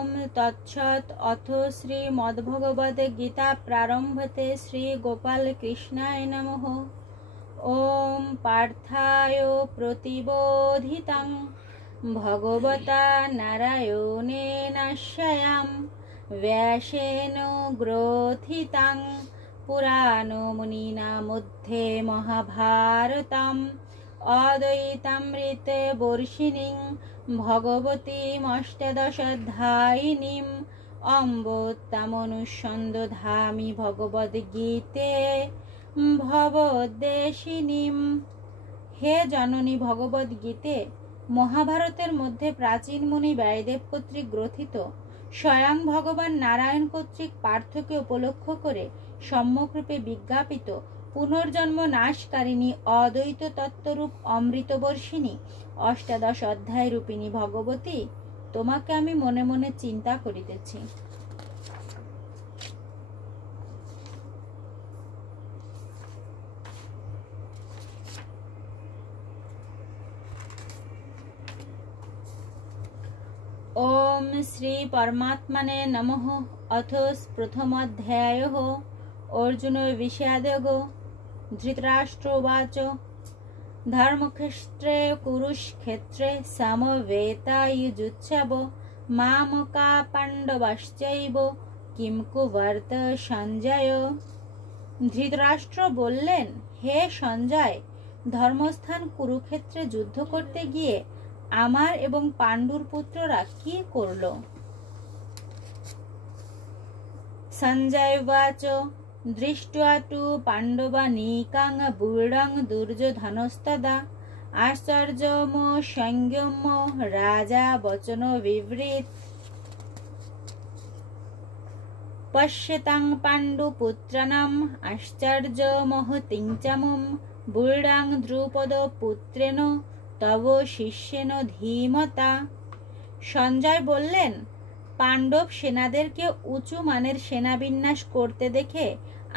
ओम तत्सत्। अथ श्रीमद्भगवद्गीता प्रारम्भते श्री गोपाल कृष्णाय नमः। ओम पार्थाय प्रतिबोधितं भगवता नारायणेन स्वयं व्यासेन ग्रथितं पुराणो मुनिना मध्ये महाभारतम् अद्वैतामृते वर्षिणीं भगवतीम् अष्टादशाध्यायिनीम् अम्ब तमनुसन्दधामि भगवद्गीते भवद्देशिनीम्। हे जननी भगवद्गीते মহাভারতের মধ্যে প্রাচীন মুনি ব্যাসদেব কর্তৃক গ্রথিত স্বয়ং ভগবান নারায়ণ কর্তৃক পার্থকে উপলক্ষ করে সম্যকরূপে বিজ্ঞাপিত পুনর্জন্ম নাশকারিণী অদ্বৈত তত্ত্বরূপ অমৃতবর্ষিণী অষ্টাদশ অধ্যায় রূপিণী ভগবতী, তোমাকে আমি মনে মনে চিন্তা করিতেছি। ओम श्री परमात्मने नमः। अथ प्रथमोऽध्यायः। अर्जुन विषादयोगो। धृतराष्ट्रोवाच धर्मक्षेत्रे कुरुक्षेत्रे समवेतायुजुत्सव मामका पाण्डवाश्चैव किं कुर्वत সঞ্জয়। ধৃতরাষ্ট্র বললেন, হে সঞ্জয়, ধর্মস্থান কুরুক্ষেত্রে যুদ্ধ করতে গিয়ে আমার এবং পাণ্ডুর পুত্ররা কি করল? সঞ্জয় উবাচ দৃष्ट्वा तु पाण्डवानीकां बूढं दुर्योधनस्तदा आश्चर्यमो संयमो राजा वचनो विवृत पश्यतां पाण्डुपुत्राणाम् आश्चर्यमहतीं च मुं बूढां द्रुपदपुत्रेण तव শিষ্যেন ধীমতা। সঞ্জয় বললেন, পাণ্ডব সেনাদেরকে উঁচু মানের সেনাবিন্যাস করতে দেখে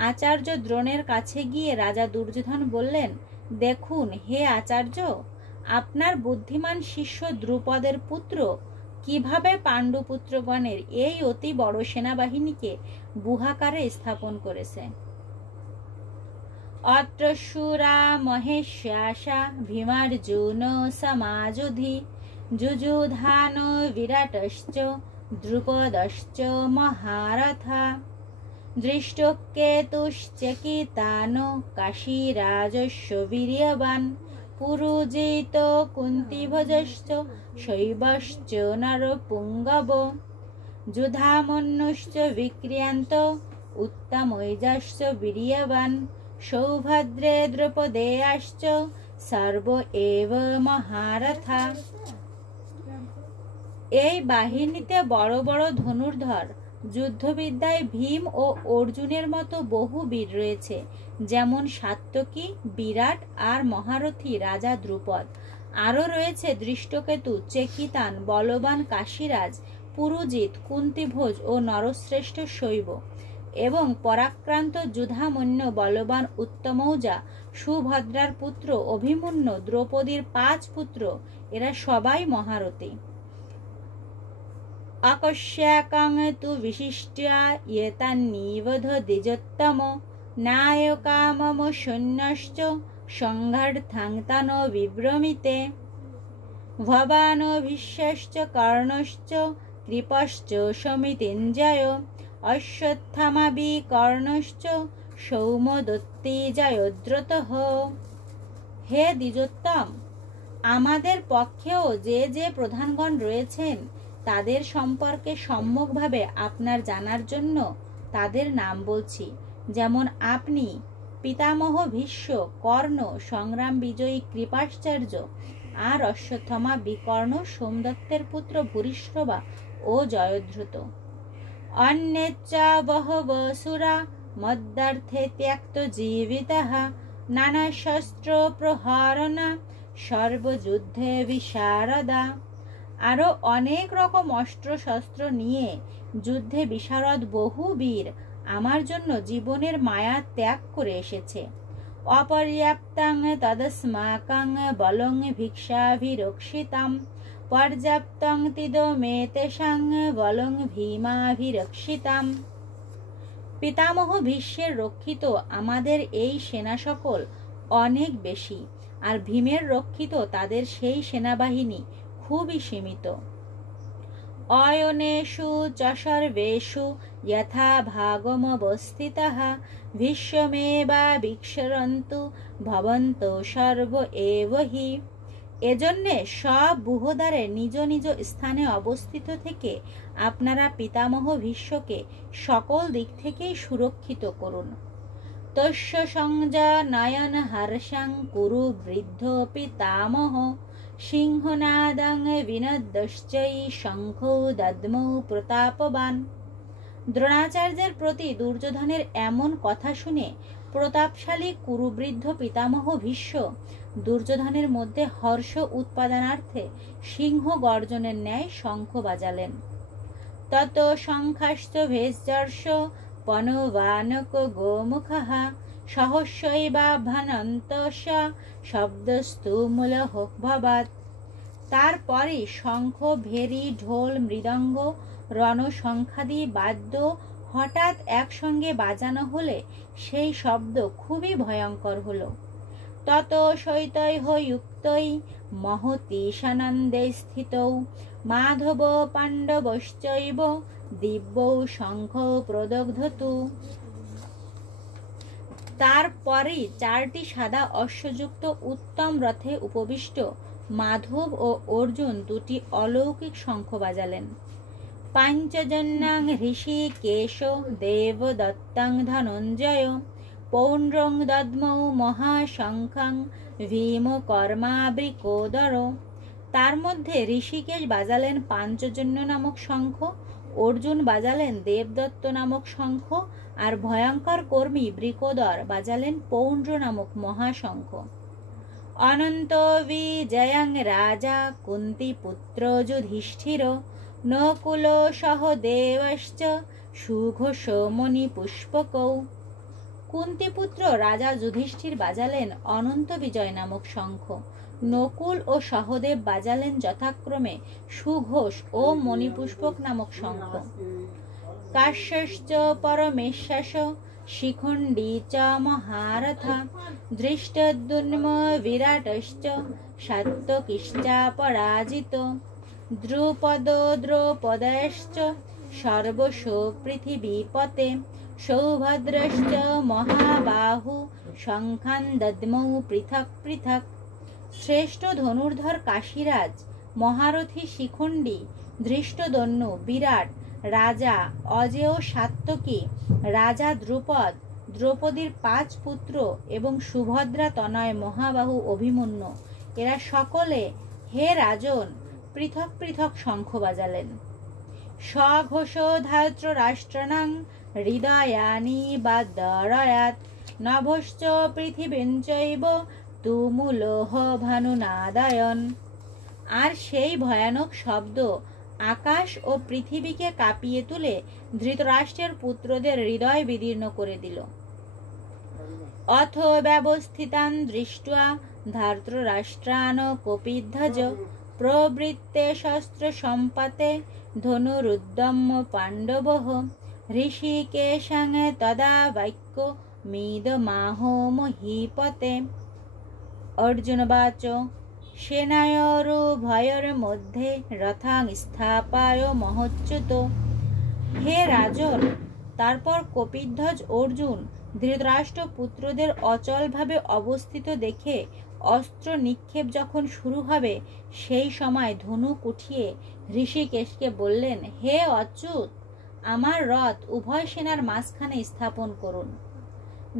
আচার্য দ্রোণের কাছে গিয়ে রাজা দুর্যোধন বললেন, দেখুন হে আচার্য, আপনার বুদ্ধিমান শিষ্য দ্রুপদের পুত্র কিভাবে পাণ্ডুপুত্রগণের এই অতি বড় সেনাবাহিনীকে বুহাকারে স্থাপন করেছে। अत्र शूरा महेश्याशा भीमार्जुन समाजुधि जुजुधान विराटश्च द्रुपदश्च महारथा दृष्टकेतुश्चकितानो काशीराजस्य वीर्यवान् पुरुजित कुन्तीभोजश्च शैवश्च नरपुङ्गव जुधामन्युश्च विक्रियान्त उत्तमैजाश्च वीर्यवान् সৌভদ্রে দ্রৌপদেয়াশ্চ সর্ব এব মহারথা। এই বাহিনীতে বড় বড় ধনুর্ধর, যুদ্ধবিদ্যায় ভীম ও অর্জুনের মতো বহু বীর রয়েছে, যেমন সাত্যকী, বিরাট আর মহারথী রাজা দ্রুপদ। আরও রয়েছে দৃষ্টকেতু, চেকিতান, বলবান কাশীরাজ, পুরুজিত, কুন্তিভোজ ও নরশ্রেষ্ঠ শৈব এবং পরাক্রান্ত যুধামন্য বলবান উত্তমৌজা, সুভদ্রার পুত্র অভিমন্যু, দ্রৌপদীর 5 পুত্র, এরা সবাই মহারথী। আকস্যাকাং তু বিশিষ্টা এতান্নিবধ দ্বিজোত্তম নায়কামম সৈন্যশ্চ সংঘার্থাং তান বিভ্রমিতে ভবানো ভীষ্মশ্চ কর্ণশ্চ কৃপশ্চ সমিতিঞ্জয় অশ্বত্থামা কর্ণশ্চ সৌমদত্তি জয়দ্রতঃ। হে দ্বিজোত্তম, আমাদের পক্ষেও যে যে প্রধানগণ রয়েছেন তাদের সম্পর্কে সম্যকভাবে আপনার জানার জন্য তাদের নাম বলছি। যেমন আপনি, পিতামহ ভীষ্ম, কর্ণ, সংগ্রাম বিজয়ী কৃপাচার্য আর অশ্বত্থামা বিকর্ণ, সোমদত্তের পুত্র ভূরিশ্রবা ও জয়দ্রত। अन्यच्च बहवो सुरा मद्दर्थे त्यक्त जीवितः नाना शस्त्र प्रहारना সর্বযুদ্ধে বিশারদা। আরো অনেক রকম অস্ত্র শস্ত্র নিয়ে যুদ্ধে বিশারদ বহু বীর আমার জন্য জীবনের মায়া ত্যাগ করে এসেছে। অপর্যাপ্তাং তদস্মাকং বলং ভিক্ষাভিরক্ষিতাম पर्याप्तं तिदमेतेषां বলং ভীমাভিরক্ষিতাম। পিতামহ ভীষ্মের রক্ষিত আমাদের এই সেনা সকল অনেক বেশি, আর ভীমের রক্ষিত তাদের সেই সেনাবাহিনী খুবই সীমিত। অয়নেষু চ সর্বেষু যথা ভাগমবস্থিতাঃ ভীষ্মেবাবিক্ষরন্তু ভবন্তু সর্ব এব হি। এজন্যে সব বুহদ্বারে নিজ নিজ স্থানে অবস্থিত থেকে আপনারা পিতামহ ভীষ্মকে সকল দিক থেকেই সুরক্ষিত করুন। তস্য সংজানয়ন হর্ষং কুরু বৃদ্ধ পিতামহ সিংহনাদং বিনদ্যশ্চৈ শঙ্খো দদ্মৌ প্রতাপবান। দ্রোণাচার্যের প্রতি দুর্যোধনের এমন কথা শুনে প্রতাপশালী কুরুবৃদ্ধ পিতামহ ভীষ্ম দুর্যোধনের মধ্যে হর্ষ উৎপাদনার্থে সিংহ গর্জনের ন্যায় শঙ্খ বাজালেন। তত শঙ্খাশ্চ ভেষজর্ষ পনবানক গোমুখঃ সহস্রৈবাভ্যনন্তস্য শব্দস্তু মূলহোভবাৎ। তারপরে শঙ্খ, ভেরি, ঢোল, মৃদঙ্গ, রণশঙ্খাদি বাদ্য হঠাৎ একসঙ্গে বাজানো হলে সেই শব্দ খুবই ভয়ঙ্কর হলো। তত শৈতৈঃ যুক্তৈ মহতি সানন্দে স্থিতৌ মাধব পাণ্ডবশ্চৈব দিব্যৌ শঙ্খ প্রদগ্ধতু। তারপরে 4টি সাদা অশ্বযুক্ত উত্তম রথে উপবিষ্ট মাধব ও অর্জুন 2টি অলৌকিক শঙ্খ বাজালেন। পাঞ্চজন্যাং হৃষীকেশ দেবদত্তং ধনঞ্জয় পৌণ্ড্রং দদ্মৌ মহাশঙ্খং ভীমকর্মাবৃকোদর। তার মধ্যে ঋষিকেশ বাজালেন পাঞ্চজন্য নামক শঙ্খ, অর্জুন বাজালেন দেবদত্ত নামক শঙ্খ, আর ভয়ঙ্কর কর্মী বৃকোদর বাজালেন পৌণ্ড্র নামক মহাশঙ্খ। অনন্ত বিজয়ং রাজা কুন্তি পুত্র যুধিষ্ঠির নকুল সহদেবশ্চ সুঘোষ মণি পুষ্পকৌ। কুন্তিপুত্র রাজা যুধিষ্ঠির বাজালেন অনন্ত বিজয় নামক শঙ্খ, নকুল ও সহদেব বাজালেন যথাক্রমে সুঘোষ ও মণিপুষ্পক নামক শঙ্খ। কাশ্যশ্চ পরমেশ্বশ শিখণ্ডী চ মহারথা দৃষ্টদ্যুম্ন বিরাটশ্চ সাত্যকিশ্চাপরাজিত দ্রুপদো দ্রৌপদশ্চ সর্বশো পৃথিবীপতে সৌভদ্রশ্চ মহাবাহু শঙ্খান দদ্মৌ পৃথক পৃথক। শ্রেষ্ঠ ধনুর্ধর কাশীরাজ, মহারথী শিখণ্ডী, ধৃষ্টদ্যুম্ন, বিরাট, রাজা অজেয় সাত্যকী, রাজা দ্রুপদ, দ্রৌপদীর 5 পুত্র এবং সুভদ্রা তনয় মহাবাহু অভিমন্যু, এরা সকলে হে রাজন পৃথক পৃথক শঙ্খ বাজালেন। স্বঘোষ ধাত্ররাষ্ট্রাণাং হৃদয়ানি বাদরয়াৎ নভশ্চ পৃথিবীঞ্চৈব তুমুলোহ ভানুনাদায়ন। আর সেই ভয়ানক শব্দ আকাশ ও পৃথিবীকে কাঁপিয়ে তুলে ধৃতরাষ্ট্রের পুত্রদের হৃদয় বিদীর্ণ করে দিল। অথ ব্যবস্থিতান দৃष्ट्वा ধার্তরাষ্ট্রান কপিধ্বজ প্রবৃত্তে শস্ত্র সম্পাতে ধনুরুদ্যম্য পাণ্ডবঃ ঋষিকেশং তদা বাক্য মিদমাহো মহীপতে। অর্জুনবাচ সেনায়োরুভয়োর মধ্যে রথাং স্থাপায় মহচ্যুত। হে রাজন, তারপর কপিধ্বজ অর্জুন ধৃতরাষ্ট্র পুত্রদের অচলভাবে অবস্থিত দেখে অস্ত্র নিক্ষেপ যখন শুরু হবে সেই সময় ধনুক উঠিয়ে ঋষিকেশকে বললেন, হে অচ্যুত, আমার রথ উভয় সেনার মাঝখানে স্থাপন করুন।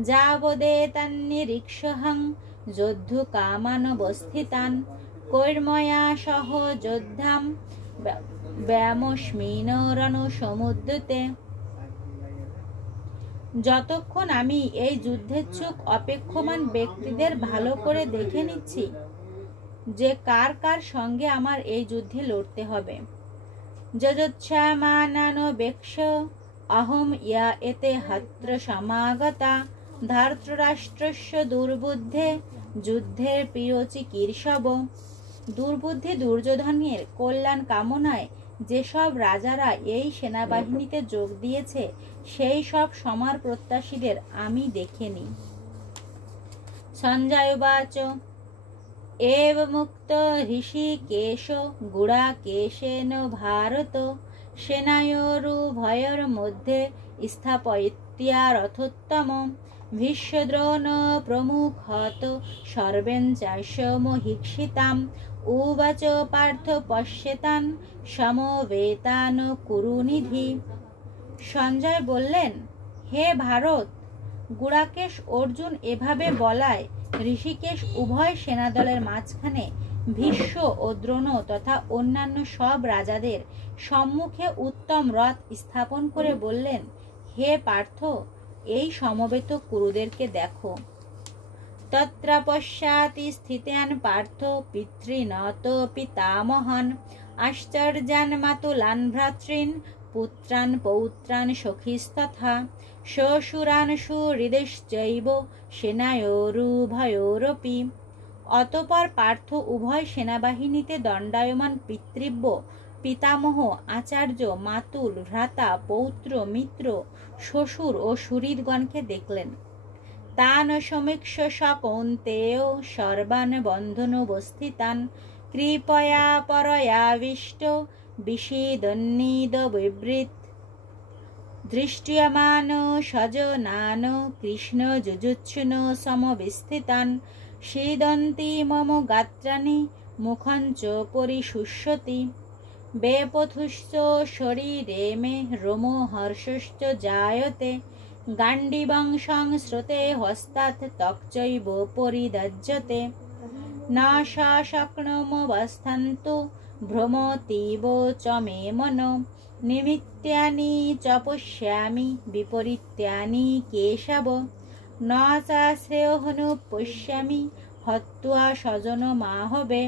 যাবদেতান্নিরীক্ষহং যোদ্ধু কামানবস্থিতান কৈর্ময়া সহ যোদ্ধাম ব্যামস্মিন রণসমুদ্যতে। যতক্ষণ আমি এই যুদ্ধেচ্ছুক অপেক্ষমান ব্যক্তিদের ভালো করে দেখে নিচ্ছি যে কার কার সঙ্গে আমার এই যুদ্ধে লড়তে হবে। যজচ্ছামানানো বেক্ষ অহম ইয়া এতে হত্র সমাগতা ধার্তরাষ্ট্রস্য দুর্বুদ্ধে যুদ্ধের প্রিয়চিকীর্ষব। দুর্বুদ্ধি দুর্যোধনের কল্যাণ কামনায় যেসব রাজারা এই সেনাবাহিনীতে যোগ দিয়েছে সেই সব সমার প্রত্যাশীদের আমি দেখিনি। সঞ্জয়বাচ এব মুক্ত ঋষিকেশ গুড়াকেশেন ভারত সেনায়োরুভয়োর মধ্যে স্থাপয়িত্বা রথোত্তম ভীষ্মদ্রোণ প্রমুখত সর্বেন চাস্য মহীক্ষিতাম উবাচ পার্থ পশ্যেতান সমবেতান কুরুনিধি। সঞ্জয় বললেন, হে ভারত, গুড়াকেশ অর্জুন এভাবে বলায় ঋষিকেশ উভয় সেনাদলের মাঝখানে ভীষ্ম ও দ্রোণ তথা অন্যান্য সব রাজাদের সম্মুখে উত্তম রথ স্থাপন করে বললেন, হে পার্থ, এই সমবেত কুরুদেরকে দেখো। তত্র পশ্চাতি স্থিতান পার্থ পিতৃনত পিতামহান আশ্চর্যান মাতুলান ভ্রাতৃন পুত্রান পৌত্রান সখীস্তথা শ্বশুরান সুহৃদশ্চৈব সেনায়োরুভয়োরপি। অতঃপর পার্থ উভয় সেনাবাহিনীতে দণ্ডায়মান পিতৃব্য, পিতামহ, আচার্য, মাতুল, ভ্রাতা, পৌত্র, মিত্র, শ্বশুর ও সুহৃদগণকে দেখলেন। তান সমীক্ষ সকৌন্তেয় সর্বান বন্ধনোবস্থিতান কৃপয়া পরয়াবিষ্ট বিষীদন্নিদ বিবৃত দৃষ্ট্যমান সজনান কৃষ্ণ যুজুৎসুন সমবিস্থিতান सीदन्ति मम गात्राणि मुखञ्च परिशुष्यति बेपथुश्च शरीरे मे रोमो हर्षश्च जायते गाण्डीवं श्रुते हस्तात् त्वक्चैव परिदज्यते न शक्नुमवस्थन्तु भ्रमतीव च मे मनो निमित्तानि च पश्यामि विपरीत्यानि केशव न श्रेयोऽनुपश्यामि हत्वा स्वजनमाहवे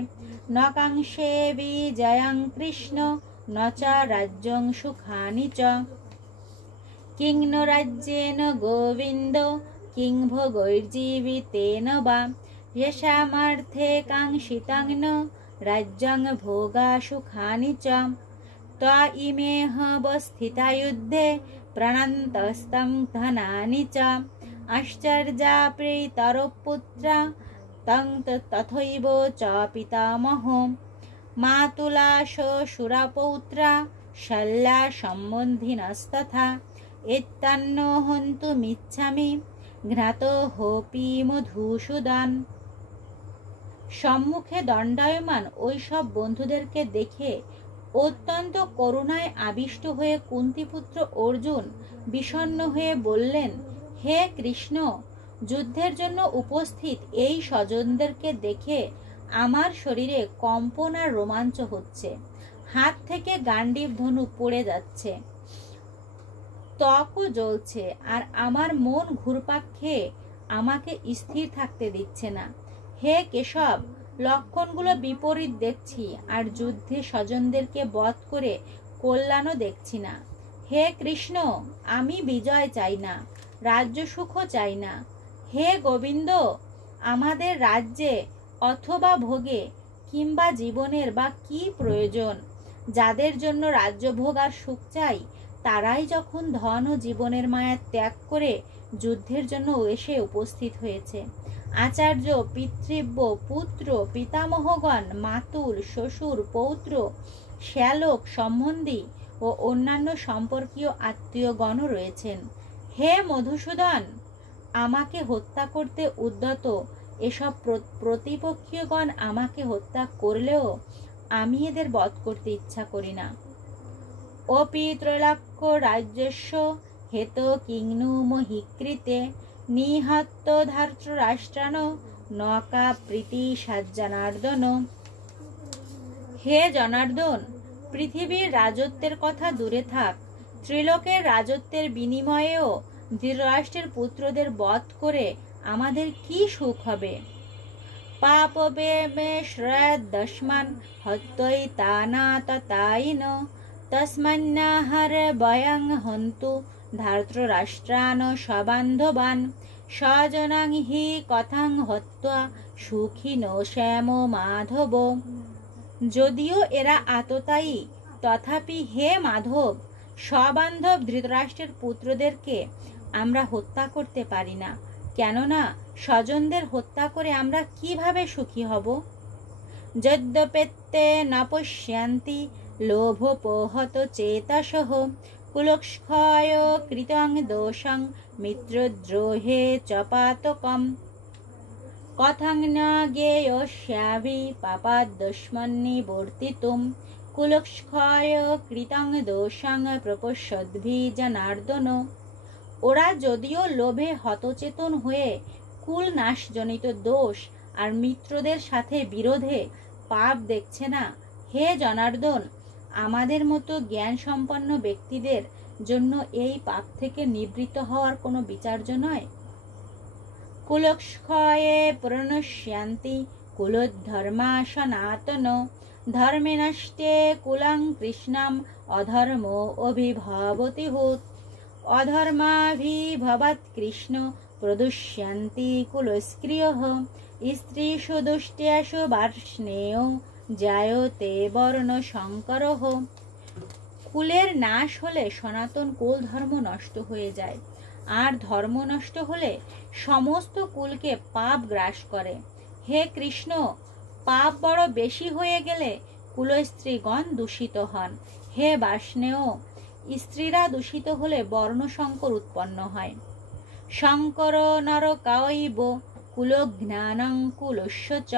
न काङ्क्षे विजयं कृष्ण न च राज्यं सुखानि च किं नो राज्येन गोविन्द किं भोगैर्जीवितेन वा यशामर्थे काङ्क्षितं न राज्यं भोगा सुखानि च त्व इमेह वस्थिता युद्धे प्रणन्तस्तं धनानि च आश्चर्या प्रीतरो पुत्रा तं तथैव च पितामहो मातुला शशुरपौत्रा शल्या सम्बन्धिनस्तथा एतन्नो हन्तुमिच्छामि घ्रातोऽपि मधुसूदन। সম্মুখে দণ্ডায়মান ওই সব বন্ধুদেরকে দেখে অত্যন্ত করুণায় আবিষ্ট হয়ে কুন্তিপুত্র অর্জুন বিষণ্ণ হয়ে বললেন, হে কৃষ্ণ, যুদ্ধের জন্য উপস্থিত এই স্বজনদেরকে দেখে আমার শরীরে কম্পন আর রোমাঞ্চ হচ্ছে, হাত থেকে গান্ডীব ধনুক পড়ে যাচ্ছে, ত্বকও জ্বলছে, আর আমার মন ঘুরপাক খেয়ে আমাকে স্থির থাকতে দিচ্ছে না। হে কেশব, লক্ষণগুলো বিপরীত দেখছি, আর যুদ্ধে স্বজনদেরকে বধ করে কল্যাণও দেখছি না। হে কৃষ্ণ, আমি বিজয় চাই না, রাজ্য সুখও চাই না। হে গোবিন্দ, আমাদের রাজ্যে অথবা ভোগে কিংবা জীবনের বা কি প্রয়োজন? যাদের জন্য রাজ্যভোগ আর সুখ চাই তারাই যখন ধন ও জীবনের মায়া ত্যাগ করে যুদ্ধের জন্য এসে উপস্থিত হয়েছে। আচার্য, পিতৃব্য, পুত্র, পিতামহগণ, মাতুল, শ্বশুর, পৌত্র, শ্যালক, সম্বন্ধী ও অন্যান্য সম্পর্কীয় আত্মীয়গণও রয়েছেন। হে মধুসূদন, আমাকে হত্যা করতে উদ্যত এসব প্রতিপক্ষীয়গণ আমাকে হত্যা করলেও আমি এদের বধ করতে ইচ্ছা করি না। অপি ত্রৈলোক্য রাজ্যস্য হেত কিংনু মহীকৃতে নিহত্য ধার্তরাষ্ট্রাণ নকা প্রীতি সাজ্জানার্দন। হে জনার্দন, পৃথিবীর রাজত্বের কথা দূরে থাক, ত্রিলোকের রাজত্বের বিনিময়েও ধৃতরাষ্ট্রের পুত্রদের বধ করে আমাদের কি সুখ হবে? পাপবে মে শ্রয়দস্মান হত্যৈ তানা ততাইন তস্মান্নাহর বয়ং হন্তু ধার্তরাষ্ট্রান সবান্ধবান স্বজনাং হি কথাং হত্যা সুখিনো শ্যাম মাধব। যদিও এরা আততায়ী, তথাপি হে মাধব, সবান্ধব ধৃতরাষ্ট্রের পুত্রদেরকে আমরা হত্যা করতে পারি না, কেননা স্বজনদের হত্যা করে আমরা কিভাবে সুখী হব? যদ্যপেত্তে ন পশ্যন্তি লোভোপহত চেতসঃ কুলক্ষয় কৃতং দোষং মিত্রদ্রোহে চ পাতকম। কথং ন জ্ঞেয়স্যাভি পাপাদ্দুষ্মন্নিবর্তিতুম কুলক্ষয় কৃতং দোষং প্রপশ্যদ্ভি জনার্দন। ওরা যদিও লোভে হতচেতন হয়ে কুল নাশজনিত দোষ আর মিত্রদের সাথে বিরোধে পাপ দেখছে না, হে জনার্দন, আমাদের মতো জ্ঞান সম্পন্ন ব্যক্তিদের জন্য এই পাপ থেকে নিবৃত্ত হওয়ার কোনো বিচার্য নয়। কুলক্ষয়ে প্রণশ্যান্তি কুলোদ্ধর্মা সনাতন ধর্মে নষ্টে কুলাং কৃষ্ণাম অধর্ম অভিভবতি ভূত। অধর্মাভিভবৎ কৃষ্ণ প্রদুষ্যন্তি কুলস্ক্রিয়ঃ স্ত্রীষু দুষ্টেষু বার্ষ্ণেয় জায়তে বর্ণ সংকরঃ। কুলের নাশ হলে সনাতন কুল ধর্ম নষ্ট হয়ে যায়, আর ধর্ম নষ্ট হলে সমস্ত কুলকে পাপ গ্রাস করে। হে কৃষ্ণ, পাপ বড় বেশি হয়ে গেলে কুলস্ত্রীগণ দূষিত হন। হে বার্ষ্ণেয়, স্ত্রীরা দূষিত হলে বর্ণসংকর উৎপন্ন হয়। শঙ্কর নরকায়ৈব কুলঘ্নানং কুলস্য চ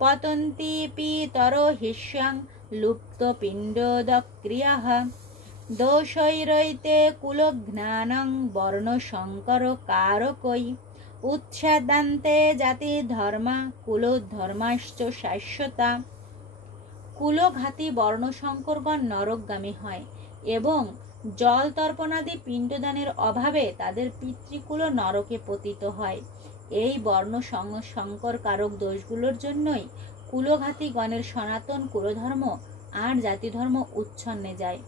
পতন্তি পিতর হিষ্যাং লুপ্ত পিণ্ডোদক্রিয়াঃ। দোষৈরৈতে কুলঘ্নানং বর্ণসংকর কারকৈ উচ্ছেদান্তে জাতি ধর্মা কুলোধর্মাশ্চ শাশ্বতা। কুলঘাতী বর্ণসংকরগণ নরকগামী হয় এবং জল তর্পণাদি পিণ্ডদানের অভাবে তাদের পিতৃকুল নরকে পতিত হয়। এই বর্ণ সংকর কারক দোষগুলোর জন্যই কুলঘাতী গণের সনাতন কুলধর্ম আর জাতিধর্ম উচ্ছন্নে যায়।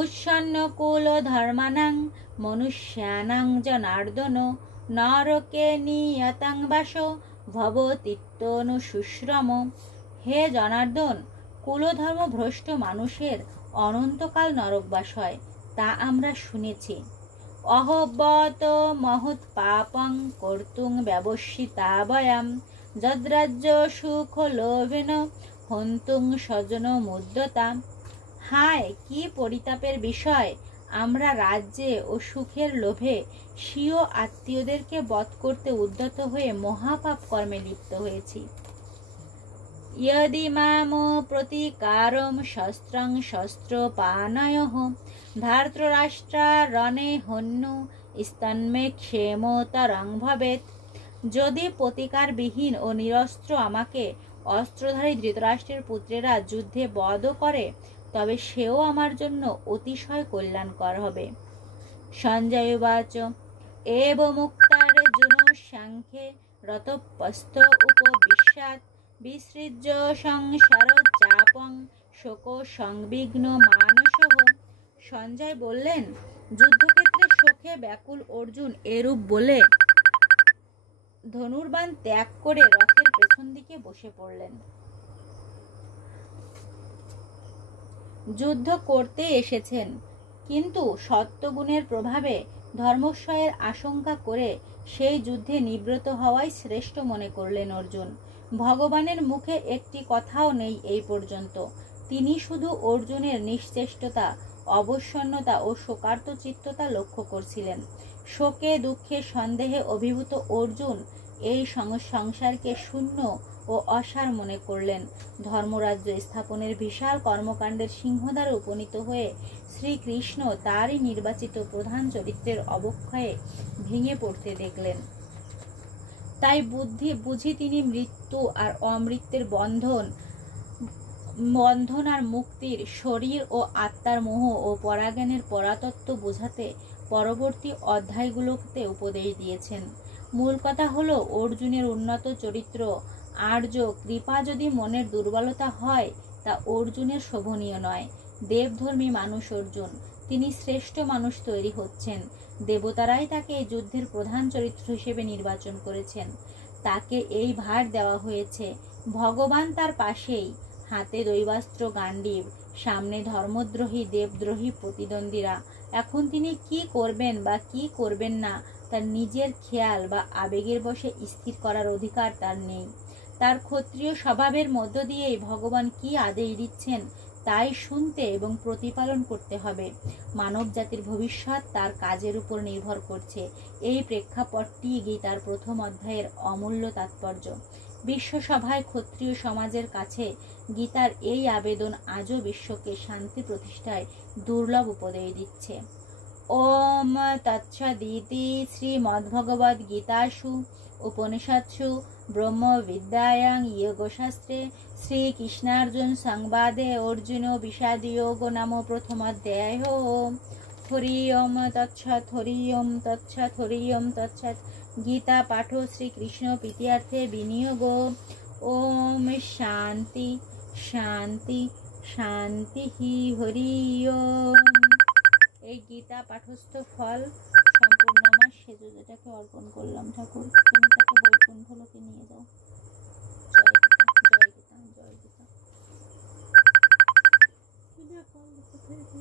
উচ্ছন্ন কুল ধর্মানাং মনুষ্যানাং জনার্দন নরকে নিয়তাং বাস ভবতীত্যনুশুশ্রম। হে জনার্দন, কুলধর্ম ভ্রষ্ট মানুষের অনন্তকাল নরকবাস হয়, তা আমরা শুনেছি। অহব্বত মহৎ পাপং কর্তুং ব্যবসিতা বয়াম যদ্রাজ্য সুখ লোভেন হন্তুং স্বজন মুদ্যতা। হায়, কি পরিতাপের বিষয়! আমরা রাজ্যে ও সুখের লোভে স্বীয় আত্মীয়দেরকে বধ করতে উদ্যত হয়ে মহাপাপ কর্মে লিপ্ত হয়েছি। ইয়দিমাম প্রতিকারম শস্ত্রং শস্ত্রপানয়ঃ ধার্তরাষ্ট্রা রণে হন্যু স্তন্মে ক্ষেমতরং ভবেৎ। যদি প্রতিকারবিহীন ও নিরস্ত্র আমাকে অস্ত্রধারী ধৃতরাষ্ট্রের পুত্রেরা যুদ্ধে বধ করে, তবে সেও আমার জন্য অতিশয় কল্যাণকর হবে। সঞ্জয় উবাচ এবমুক্তার্জুন সাংখ্যে রতপস্থ উপবিশ্যাৎ বিসৃজ্য সংসার চাপং শোক সংবিঘ্ন মানসঃ। সঞ্জয় বললেন, যুদ্ধক্ষেত্রে শোকে ব্যাকুল অর্জুন এরূপ বলে ধনুর্বাণ ত্যাগ করে রথের পেছন দিকে বসে পড়লেন। যুদ্ধ করতে এসেছেন, কিন্তু সত্যগুণের প্রভাবে ধর্মক্ষয়ের আশঙ্কা করে সেই যুদ্ধে নিবৃত হওয়াই শ্রেষ্ঠ মনে করলেন অর্জুন। ভগবানের মুখে একটি কথাও নেই এই পর্যন্ত। তিনি শুধু অর্জুনের নিশ্চেষ্টতা, অবসন্নতা ও শোকার্ত চিত্ততা লক্ষ্য করছিলেন। শোকে দুঃখে সন্দেহে অভিভূত অর্জুন এই সংসারকে শূন্য ও অসার মনে করলেন। ধর্মরাজ্য স্থাপনের বিশাল কর্মকাণ্ডের সিংহদ্বারে উপনীত হয়ে শ্রীকৃষ্ণ তারই নির্বাচিত প্রধান চরিত্রের অবক্ষয়ে ভেঙে পড়তে দেখলেন। তাই বুঝি তিনি মৃত্যু আর অমৃত্যের বন্ধন আর মুক্তির, শরীর ও আত্মার মোহ ও পরাজ্ঞানের পরাতত্ত্ব বোঝাতে পরবর্তী অধ্যায়গুলোতে উপদেশ দিয়েছেন। মূল কথা হলো, অর্জুনের উন্নত চরিত্র, আর্য কৃপা যদি মনের দুর্বলতা হয়, তা অর্জুনের শোভনীয় নয়। দেবধর্মী মানুষ অর্জুন, তিনি শ্রেষ্ঠ মানুষ তৈরি হচ্ছেন। দেবতারাই তাকে এই যুদ্ধের প্রধান চরিত্র হিসেবে নির্বাচন করেছেন। তাকে এই ভার দেওয়া হয়েছে। ভগবান তার পাশেই, হাতে দৈবাস্ত্র গান্ডীব, সামনে ধর্মদ্রোহী দেবদ্রোহী প্রতিদ্বন্দ্বীরা। এখন তিনি কি করবেন বা কি করবেন না তার নিজের খেয়াল বা আবেগের বশে স্থির করার অধিকার তার নেই। তার ক্ষত্রিয় স্বভাবের মধ্য দিয়েই ভগবান কি আদেশ দিচ্ছেন তাই শুনতে এবং প্রতিপালন করতে হবে। মানব জাতির ভবিষ্যৎ তার কাজের উপর নির্ভর করছে। এই প্রেক্ষাপটটি গীতার প্রথম অধ্যায়ের অমূল্য তাৎপর্য। বিশ্বসভায় ক্ষত্রিয় সমাজের কাছে গীতার এই আবেদন আজও বিশ্বকে শান্তি প্রতিষ্ঠায় দুর্লভ উপদেশ দিচ্ছে। ওম তৎসদিতি শ্রীমদ্ভগবদ্ গীতাসু উপনিষৎসু ব্রহ্ম বিদ্যায়াং যোগশাস্ত্রে শ্রীকৃষ্ণার্জুন সংবাদে অর্জুন বিষাদযোগ নাম প্রথম অধ্যায়। হরি ওম তৎসৎ, হরি ওম তৎসৎ, হরি ওম তৎসৎ। গীতা পাঠ শ্রীকৃষ্ণ প্রীত্যর্থে বিনিয়োগ। ওম শান্তি শান্তি শান্তি। হরি ওম। এই গীতা পাঠস্থ ফল সম্পূর্ণ আমার সেজুজাটাকে অর্পণ করলাম। ঠাকুর, তুমি তাকে বৈকুণ্ঠ